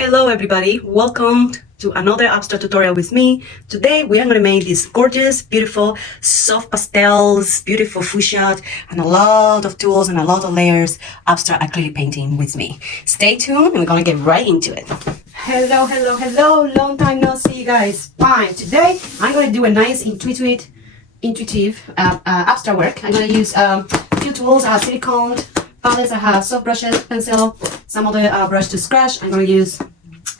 Hello everybody, welcome to another abstract tutorial with me. Today we are going to make these gorgeous, beautiful, soft pastels, beautiful fuchsia, and a lot of tools and a lot of layers abstract acrylic painting with me. Stay tuned and we're going to get right into it. Hello, long time no see guys. Fine, today I'm going to do a nice intuitive abstract work. I'm going to use a few tools. I have silicone palettes, I have soft brushes, pencil, some other brush to scratch. I'm going to use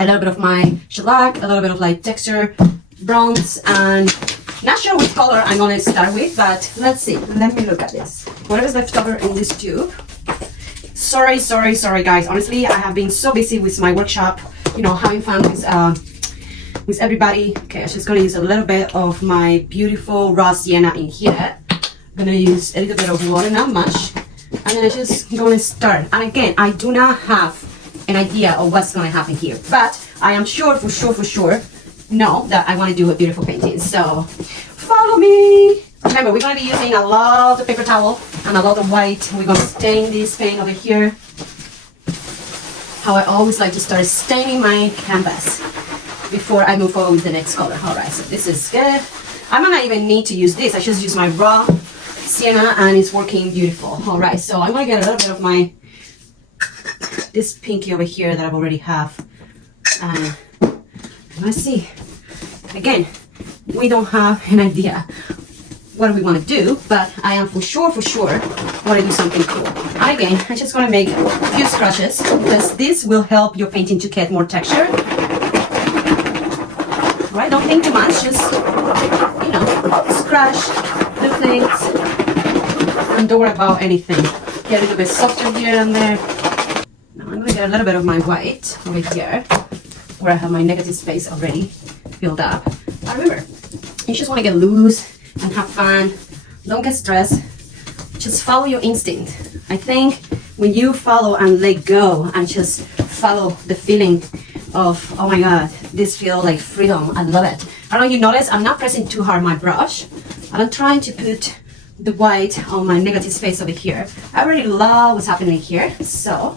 a little bit of my shellac, a little bit of like texture, bronze, and not sure which color I'm going to start with, but let's see. Let me look at this. Whatever's left over in this tube. Sorry guys. Honestly, I have been so busy with my workshop, you know, having fun with everybody. Okay, I'm just going to use a little bit of my beautiful raw sienna in here. I'm going to use a little bit of water, not much. And then I'm just going to start. And again, I do not have an idea of what's going to happen here, but I am sure for sure know that I want to do a beautiful painting. So follow me. Remember, we're going to be using a lot of paper towel and a lot of white. We're going to stain this paint over here. How I always like to start staining my canvas before I move forward with the next color. All right, so this is good. I might not even need to use this. I just use my raw sienna and it's working beautiful. All right, so I'm going to get a little bit of my this pinky over here that I already have. Let's see. Again, we don't have an idea what we want to do, but I am for sure want to do something cool. And again, I'm just going to make a few scratches because this will help your painting to get more texture. Right? Don't think too much. Just, you know, scratch the things and don't worry about anything. Get a little bit softer here and there. I'm going to get a little bit of my white over here where I have my negative space already filled up. But remember, you just want to get loose and have fun. Don't get stressed. Just follow your instinct. I think when you follow and let go and just follow the feeling of, oh my God, this feels like freedom. I love it. I don't know if you notice, I'm not pressing too hard my brush. I'm trying to put the white on my negative space over here. I already love what's happening here. So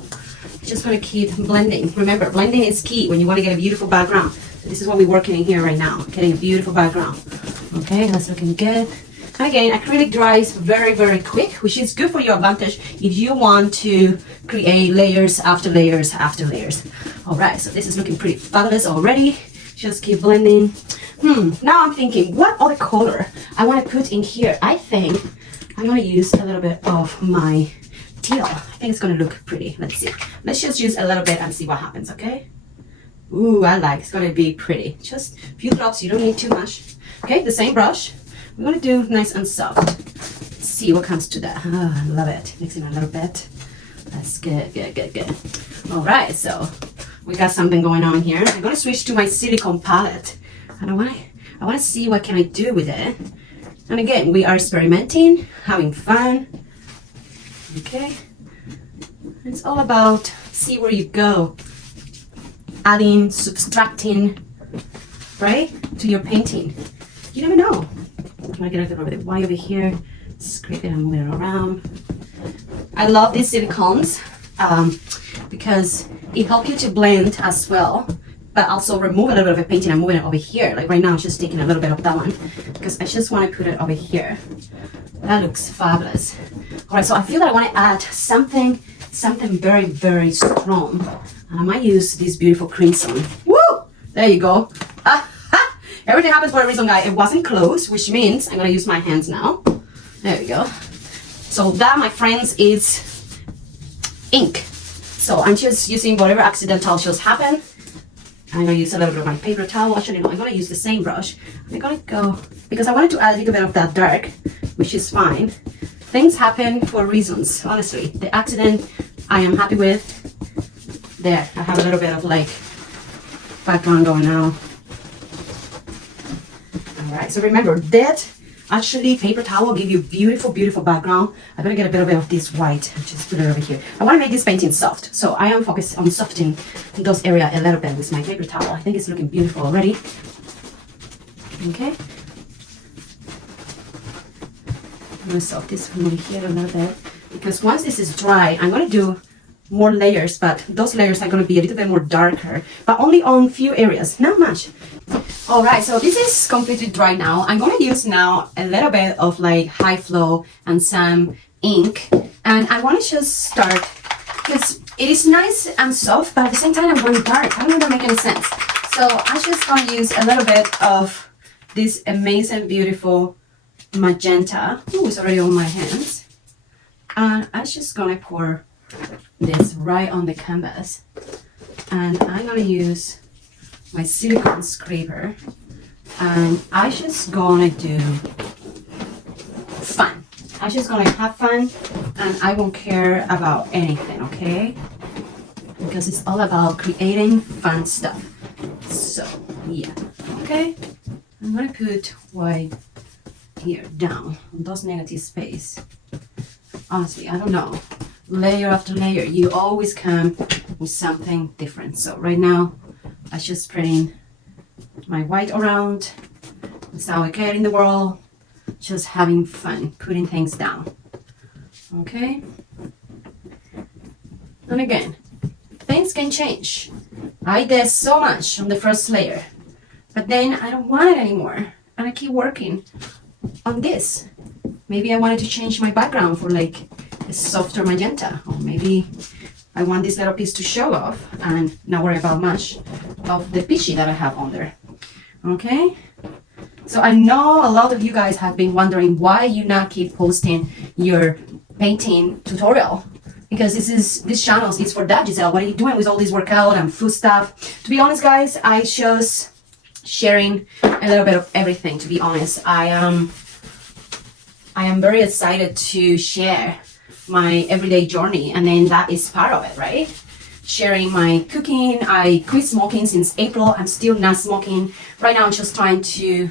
just going to keep blending. Remember, blending is key when you want to get a beautiful background. This is what we're working in here right now, getting a beautiful background. Okay, that's looking good. And again, acrylic dries very quick, which is good for your advantage if you want to create layers after layers after layers. All right, so this is looking pretty fabulous already. Just keep blending. Now I'm thinking, what other color I want to put in here? I think I'm going to use a little bit of my teal. I think it's going to look pretty. Let's see. Let's just use a little bit and see what happens, okay? Ooh, I like. It's going to be pretty. Just a few drops. You don't need too much. Okay, the same brush. We're going to do nice and soft. Let's see what comes to that. Oh, I love it. Mixing a little bit. That's good. All right, so we got something going on here. I'm going to switch to my silicone palette. And I want to see what can I do with it. And again, we are experimenting, having fun. Okay, it's all about see where you go, adding, subtracting, right, to your painting. You never know. I'm gonna get a little bit of white over here, scrape it and move it around. I love these silicones because it helps you to blend as well, but also remove a little bit of a painting and moving it over here. Like right now, I'm just taking a little bit of that one because I just want to put it over here. That looks fabulous. All right, so I feel that I want to add something very strong. And I might use this beautiful crimson. Woo! There you go. Everything happens for a reason, guys. It wasn't close, which means I'm going to use my hands now. There we go. So that, my friends, is ink. So I'm just using whatever accidental just happened. I'm going to use a little bit of my paper towel. Actually, no, I'm going to use the same brush. I'm going to go, because I wanted to add a little bit of that dark, which is fine. Things happen for reasons, honestly. The accident, I am happy with. There, I have a little bit of like background going on. All right, so remember that actually paper towel will give you beautiful background. I'm going to get a little bit of this white and just put it over here. I want to make this painting soft, so I am focused on softening those areas a little bit with my paper towel. I think it's looking beautiful already. Okay. I'm going to soft this one over here a little bit because once this is dry, I'm going to do more layers, but those layers are going to be a little bit more darker, but only on few areas, not much. All right, so this is completely dry now. I'm going to use now a little bit of like high flow and some ink, and I want to just start because it is nice and soft, but at the same time I'm going dark. I don't know if that makes any sense. So I'm just going to use a little bit of this amazing, beautiful magenta. Oh, it's already on my hands. And I'm just going to pour this right on the canvas. And I'm going to use my silicone scraper. And I'm just going to do fun. I'm just going to have fun. And I won't care about anything, okay? Because it's all about creating fun stuff. So, yeah. Okay? I'm going to put white here down on those negative space. Honestly, I don't know. Layer after layer, you always come with something different. So right now, I'm just spreading my white around without caring the world, just having fun, putting things down. Okay? And again, things can change. I did so much on the first layer, but then I don't want it anymore. And I keep working on this. Maybe I wanted to change my background for like a softer magenta, or maybe I want this little piece to show off and not worry about much of the peachy that I have on there. Okay? So I know a lot of you guys have been wondering why you not keep posting your painting tutorial. Because this channel is for that, Giselle. What are you doing with all this workout and food stuff? To be honest, guys, I just sharing a little bit of everything. To be honest, I am very excited to share my everyday journey, and then that is part of it, right? Sharing my cooking. I quit smoking since April. I'm still not smoking right now. I'm just trying to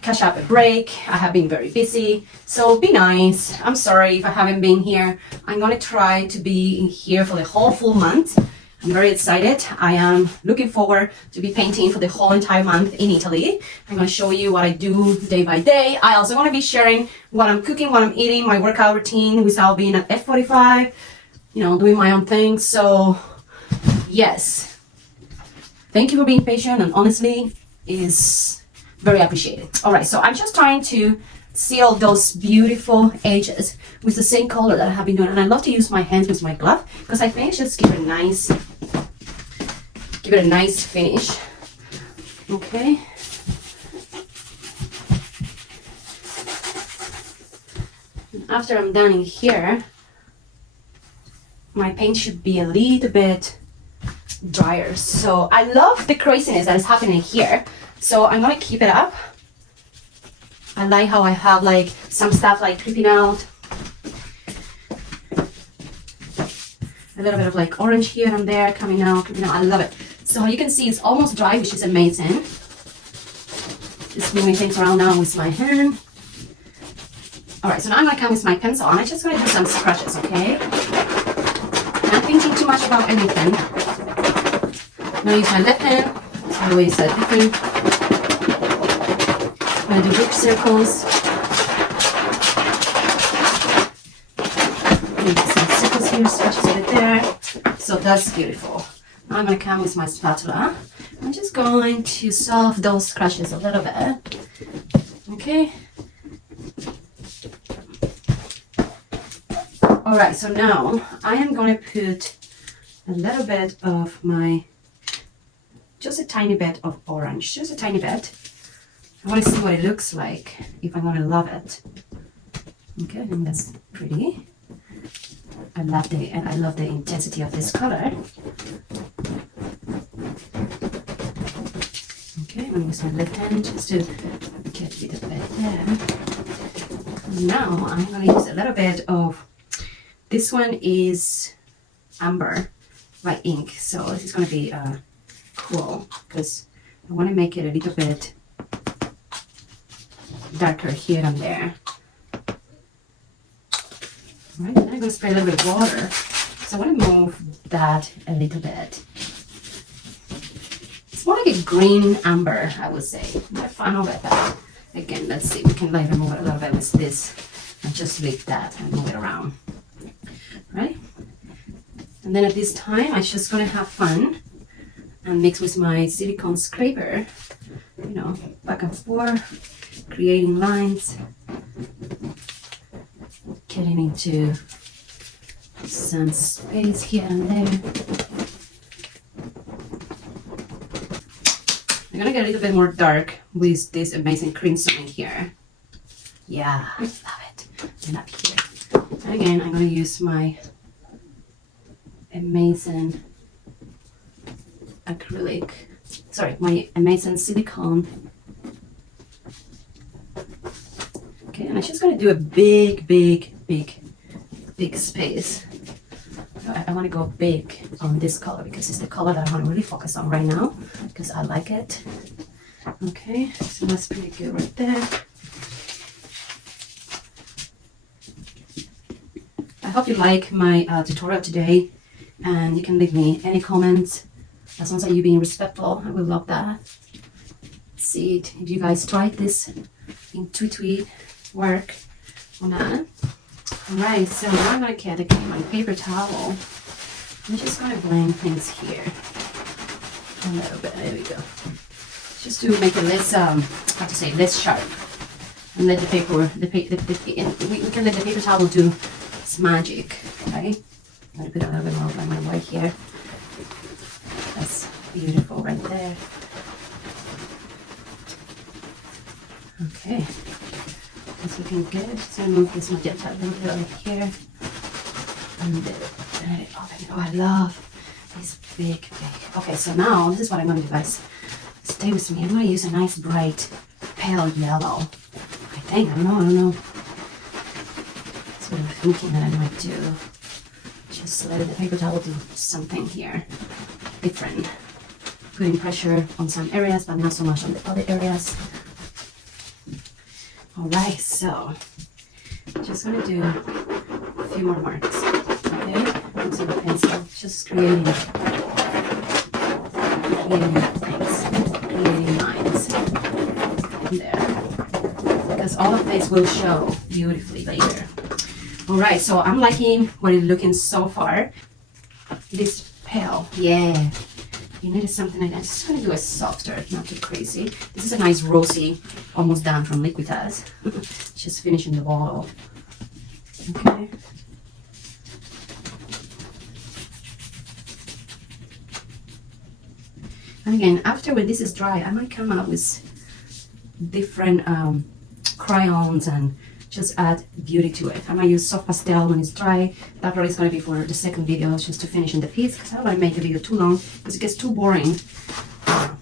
catch up a break. I have been very busy, so be nice. I'm sorry if I haven't been here. I'm gonna try to be here for the whole full month. I'm very excited. I am looking forward to be painting for the whole entire month in Italy. I'm gonna show you what I do day by day. I also want to be sharing what I'm cooking, what I'm eating, my workout routine without being at F45, you know, doing my own thing. So yes, thank you for being patient, and honestly is very appreciated. All right, so I'm just trying to seal those beautiful edges with the same color that I have been doing. And I love to use my hands with my glove because I think it's just give it a nice finish. Okay. After I'm done in here, my paint should be a little bit drier. So I love the craziness that is happening here. So I'm gonna keep it up. I like how I have like some stuff like creeping out. A little bit of like orange here and there coming out, creeping out. I love it. So you can see it's almost dry, which is amazing. Just moving things around now with my hand. All right, so now I'm gonna come with my pencil and I'm just gonna do some scratches, okay? Not thinking too much about anything. I'm gonna use my left hand. So always different. I'm gonna do big circles. Maybe some circles here, scratches right there. So that's beautiful. Now I'm gonna come with my spatula. I'm just going to solve those scratches a little bit. Okay. All right, so now I am going to put a little bit of my, just a tiny bit of orange, just a tiny bit. I want to see what it looks like, if I'm going to love it. Okay, I think that's pretty. I love the intensity of this color. Okay, I'm going to use my left hand just to get a little bit there. Now I'm going to use a little bit of, this one is amber by ink, so this is going to be cool because I want to make it a little bit darker here and there. All right, then I'm going to spray a little bit of water. So I want to move that a little bit. It's more like a green amber, I would say. I'm fine with that. Again, let's see, we can like remove it a little bit with this and just lift that and move it around. Right? And then at this time, I'm just gonna have fun and mix with my silicone scraper, you know, back and forth, creating lines, getting into some space here and there. I'm gonna get a little bit more dark with this amazing crimson in here. Yeah, I love it. And up here. And again, I'm gonna use my amazing acrylic, sorry, my amazing silicone. Okay, and I'm just gonna do a big space. I want to go big on this color because it's the color that I want to really focus on right now because I like it. Okay, so that's pretty good right there. I hope you like my tutorial today, and you can leave me any comments. As long as you're being respectful, I will love that. See it if you guys tried this intuitive work or not. Alright, so now I'm going to get my paper towel. I'm just going to blend things here a little bit. There we go. Just to make it less, how to say, less sharp. And let the paper, we can let the paper towel do its magic, right? I'm going to put a little bit more of my white here. That's beautiful right there. Okay. It's looking good. So move this magenta a little bit over here. And let it open. Oh, I love this big. Okay, so now this is what I'm going to do, guys. Stay with me. I'm going to use a nice bright pale yellow. I think. I don't know. That's what I'm thinking that I might do. Just let the paper towel do something here different. Putting pressure on some areas, but not so much on the other areas. Alright, so just gonna do a few more marks. Okay, using the pencil, just creating things, creating lines there. Because all of this will show beautifully later. Alright, so I'm liking what it's looking so far. This pale, yeah. You needed something like that. Just gonna do a softer, not too crazy. This is a nice rosy, almost done from Liquitas. Just finishing the bottle. Okay. And again, after when this is dry, I might come up with different crayons and just add beauty to it. I might use soft pastel when it's dry. That probably is going to be for the second video, just to finish in the piece, because I don't want to make the video too long, because it gets too boring. Alright,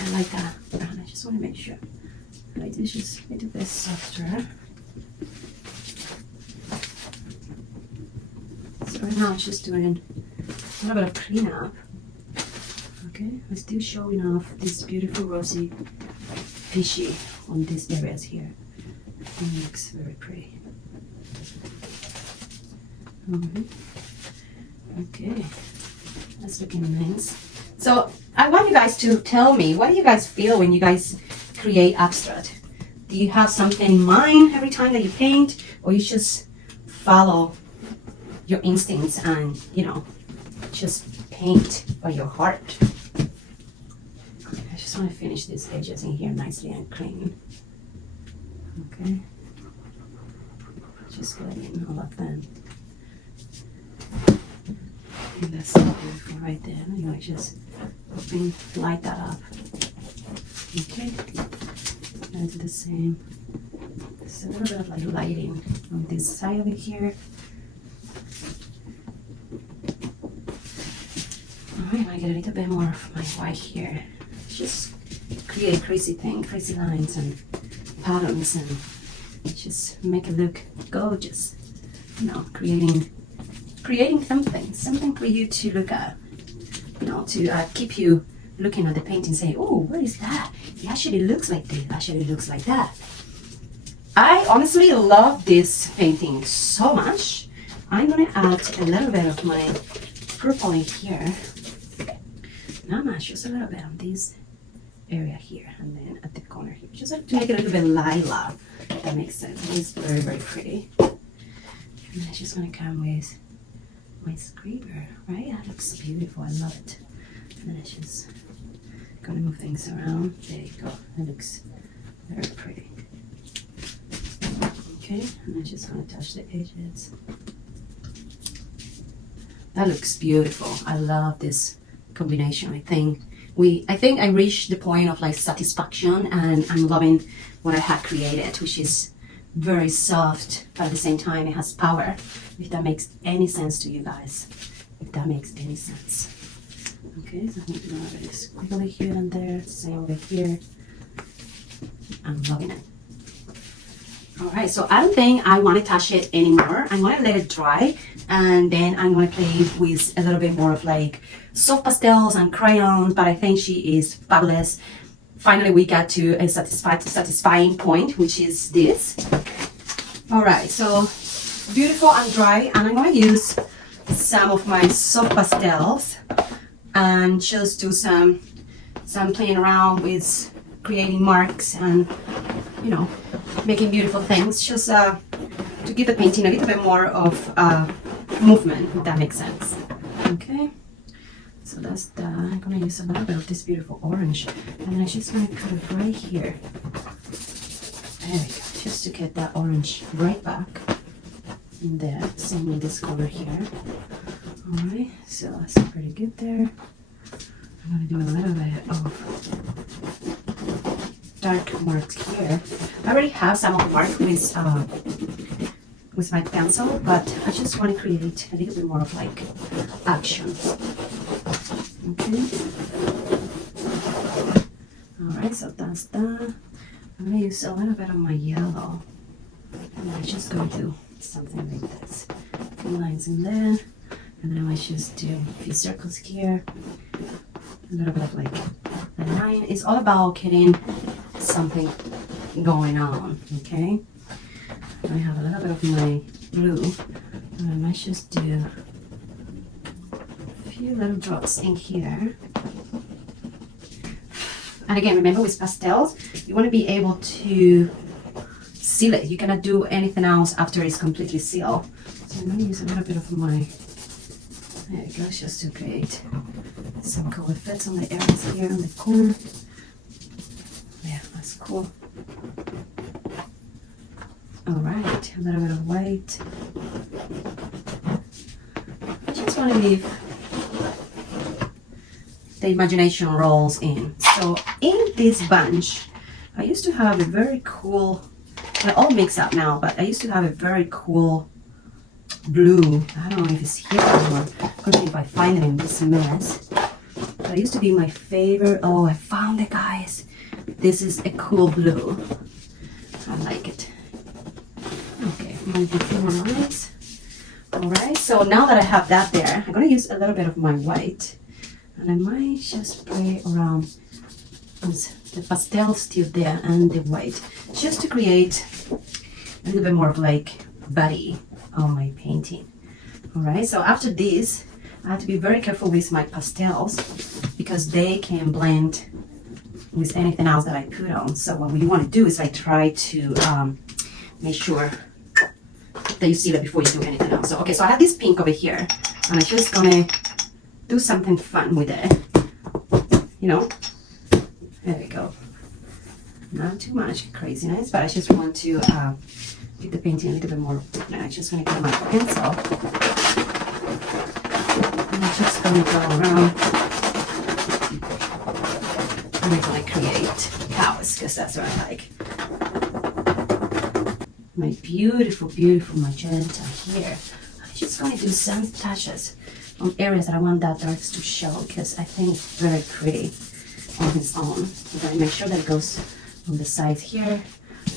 I like that. And I just want to make sure I do just a little bit softer. So right now I'm just doing a little bit of cleanup. Okay, I'm still showing off this beautiful rosy fishy on these areas here. It looks very pretty. Okay, that's looking nice. So I want you guys to tell me, what do you guys feel when you guys create abstract? Do you have something in mind every time that you paint, or you just follow your instincts and, you know, just paint by your heart? I just want to finish these edges in here nicely and clean. Okay, just letting all of them. And that's so beautiful right there. You know, just light that up. Okay, and do the same. There's a little bit of like lighting on this side of it here. Alright, I get a little bit more of my white here. Just create crazy things, crazy lines and patterns, and just make it look gorgeous. You know, creating something for you to look at. You know, to keep you looking at the painting, saying, "Oh, what is that? It actually looks like this. Actually looks like that." I honestly love this painting so much. I'm gonna add a little bit of my purple in here. Not much, just a little bit on this area here, and then at the corner here, just to make it a little bit lilac, if that makes sense. It's very, very pretty. And I'm just gonna come with my scraper, right? That looks beautiful. I love it. And then I just gonna move things around. There you go. That looks very pretty. Okay, and I'm just gonna touch the edges. That looks beautiful. I love this combination. I think I reached the point of like satisfaction, and I'm loving what I had created, which is very soft, but at the same time it has power. If that makes any sense to you guys, if that makes any sense. Okay, so I'm gonna do a little squiggly here and there, same over here. I'm loving it. All right, so I don't think I want to touch it anymore. I'm going to let it dry, and then I'm going to play with a little bit more of like soft pastels and crayons, but I think she is fabulous. Finally, we got to a satisfying point, which is this. All right, so beautiful and dry, and I'm going to use some of my soft pastels and just do some playing around with creating marks and, you know, making beautiful things, just to give the painting a little bit more of movement, if that makes sense. Okay, so that's that. I'm gonna use a little bit of this beautiful orange, and then I'm just gonna put it right here. There we go, just to get that orange right back in there. Same with this color here. All right, so that's pretty good there. I'm gonna do a little bit of dark marks here. I already have some of the mark with my pencil, but I just want to create a little bit more of like action. Okay. All right, so that's that. I'm gonna use a little bit of my yellow, and I'm just gonna do something like this. A few lines in there, and then I might just do a few circles here. A little bit of like a line. It's all about getting something going on, okay? I have a little bit of my blue, and I might just do a few little drops in here. And again, remember with pastels, you want to be able to seal it. You cannot do anything else after it's completely sealed. So I'm going to use a little bit of my, there it goes, just to create some cool effects on the areas here in the corner. Yeah, that's cool. All right, a little bit of white. I just want to leave the imagination rolls in. So in this bunch, I used to have a very cool, they're all mixed up now, but I used to have a very cool blue. I don't know if it's here anymore. I'm gonna see if I find it in this mess. But it used to be my favorite. Oh, I found it, guys. This is a cool blue. I like it. Okay, I'm gonna do a few more lines. All right, so now that I have that there, I'm gonna use a little bit of my white, and I might just play around with the pastel still there and the white, just to create a little bit more of like body on my painting. All right, so after this, I have to be very careful with my pastels because they can blend with anything else that I put on. So what we want to do is I try to make sure that you see that before you do anything else. So okay, so I have this pink over here, and I'm just gonna do something fun with it. You know, there we go. Not too much craziness, but I just want to get the painting a little bit more. And I'm just gonna get my pencil. And I'm just gonna go around. And I'm gonna create cows because that's what I like. My beautiful, beautiful magenta here. I'm just gonna do some touches on areas that I want that darks to show because I think it's very pretty on its own. I'm gonna make sure that it goes on the sides here.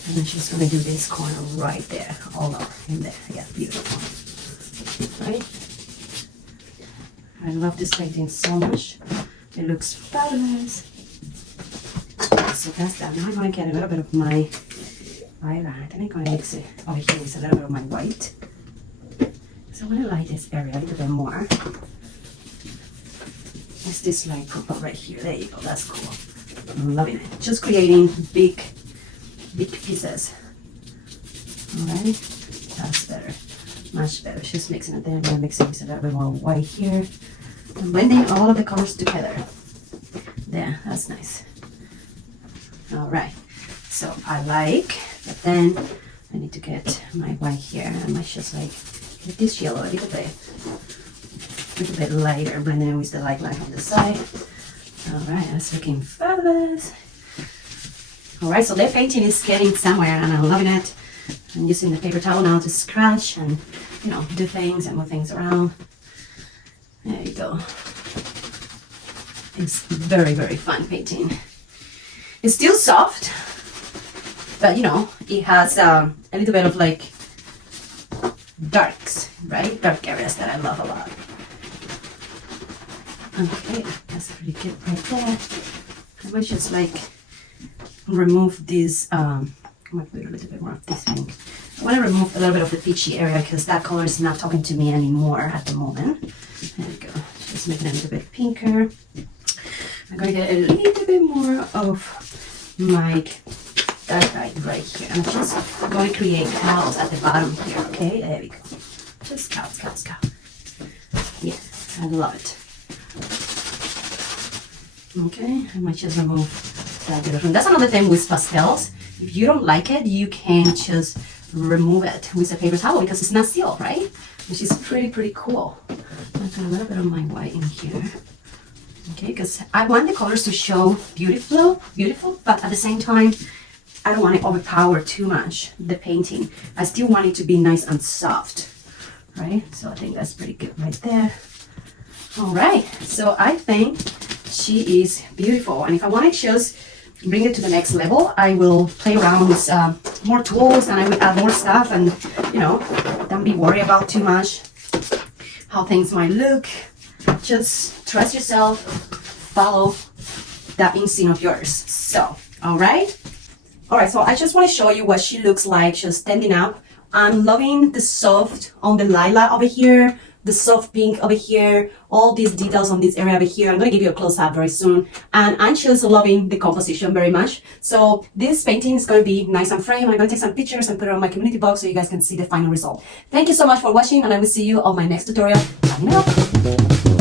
And I'm just gonna do this corner right there, all over in there. Yeah, beautiful. Right? I love this painting so much. It looks fabulous. So that's that. Now I'm gonna get a little bit of my eyeliner. Then I'm gonna mix it over here with a little bit of my white. So I'm gonna light this area a little bit more. It's this light purple right here. There you go. That's cool. I'm loving it. Just creating big pieces. Alright, that's better. Much better. Just mixing it there. I'm gonna mix it a little bit more white here. And blending all of the colors together. There, that's nice. All right. So I like, but then I need to get my white here. I might just like get this yellow a little bit lighter, blending with the light line on the side. All right, that's looking fabulous. All right, so their painting is getting somewhere, and I'm loving it. I'm using the paper towel now to scratch and, you know, do things and move things around. There you go. It's very, very fun painting. It's still soft, but you know, it has a little bit of like darks, right? Dark areas that I love a lot. Okay, that's pretty good right there. I might just like remove this, I might put a little bit more of this pink. I want to remove a little bit of the peachy area because that color is not talking to me anymore at the moment. There we go. Just making it a little bit pinker. I'm going to get a little bit more of my dark right here. I'm just going to create clouds at the bottom here, okay? There we go. Just clouds. Yeah, I love it. Okay, I might just remove that bit of room. That's another thing with pastels. If you don't like it, you can just remove it with a paper towel because it's not sealed, right? Which is pretty cool. I'm gonna put a little bit of my white in here. Okay, because I want the colors to show beautiful, but at the same time, I don't want it to overpower too much the painting. I still want it to be nice and soft, right? So I think that's pretty good right there. All right, so I think she is beautiful. And if I want to just bring it to the next level, I will play around with more tools and I will add more stuff and, you know, don't be worried about too much how things might look. Just trust yourself, follow that instinct of yours. So, all right, so I just want to show you what she looks like just standing up. I'm loving the soft on the lilac over here, the soft pink over here, all these details on this area over here. I'm going to give you a close-up very soon. And I'm just loving the composition very much. So this painting is going to be nice and framed. I'm going to take some pictures and put it on my community box so you guys can see the final result. Thank you so much for watching, and I will see you on my next tutorial. Bye now.